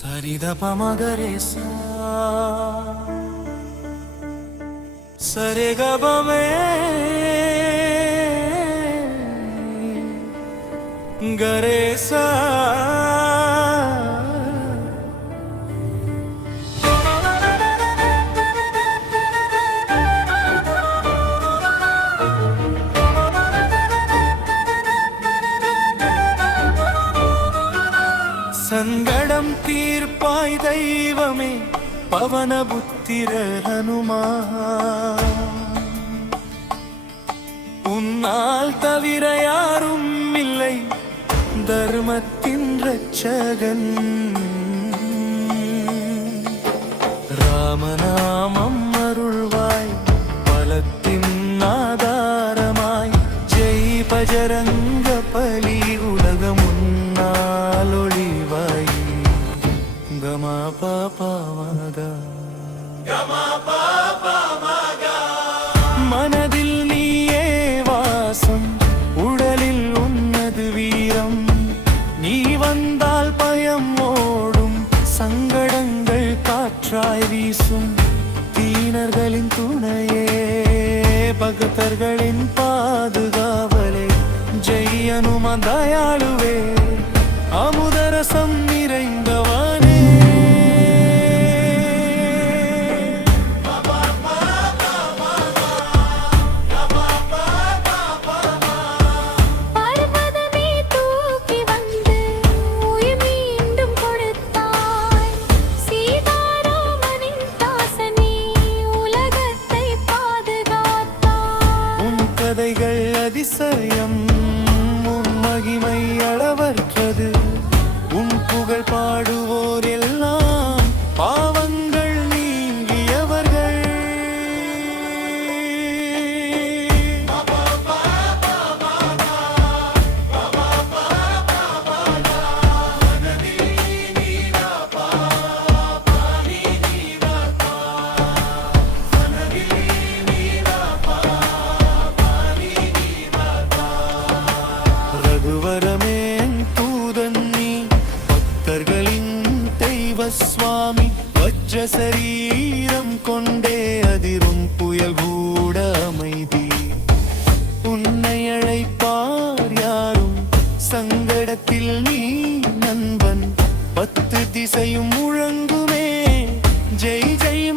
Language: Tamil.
சரிதபமகரேசா சரிகபமே கரேசா சங்கடம் தீர்ப்பாய் தெய்வமே பவனபுத்திர ஹனுமா உன்னால் தவிர யாரும் இல்லை தர்மத்தின் ரட்சகன் ராமநாமம் அருள்வாய் பலத்தின் ஆதாரமாய் ஜெய் பஜரங்க பலி உலகம் உன்னால் ஒளிவாய் கமா பாபாமகா மனதில் நீயே வாசம் உடலில் உன்னது வீரம் நீ வந்தால் பயம் ஓடும் சங்கடங்கள் காற்றாய் வீசும் தீனர்களின் துணையே பக்தர்களின் பாதுகாவலே ஜெய் அனுமன் தயாளுவே அமுதரசம் நிறைந்தவனே கதைகள் அதிசயம் உன் மகிமை அளவற்றது உன் புகழ் பாடுவோர் எல்லாம் பாவங்கள் நீங்கியவர்கள் ரகுவரமேன் தூதன் நீ பக்தர்களின் தெய்வ சுவாமி வஜ்ர சரீரம் கொண்டே அதிரும் புயல் கூட அமைதி உன்னை அழைப்பார் யாரும் சங்கடத்தில் நீ நண்பன் 10 திசையும் முழங்குமே ஜெய் ஜெய்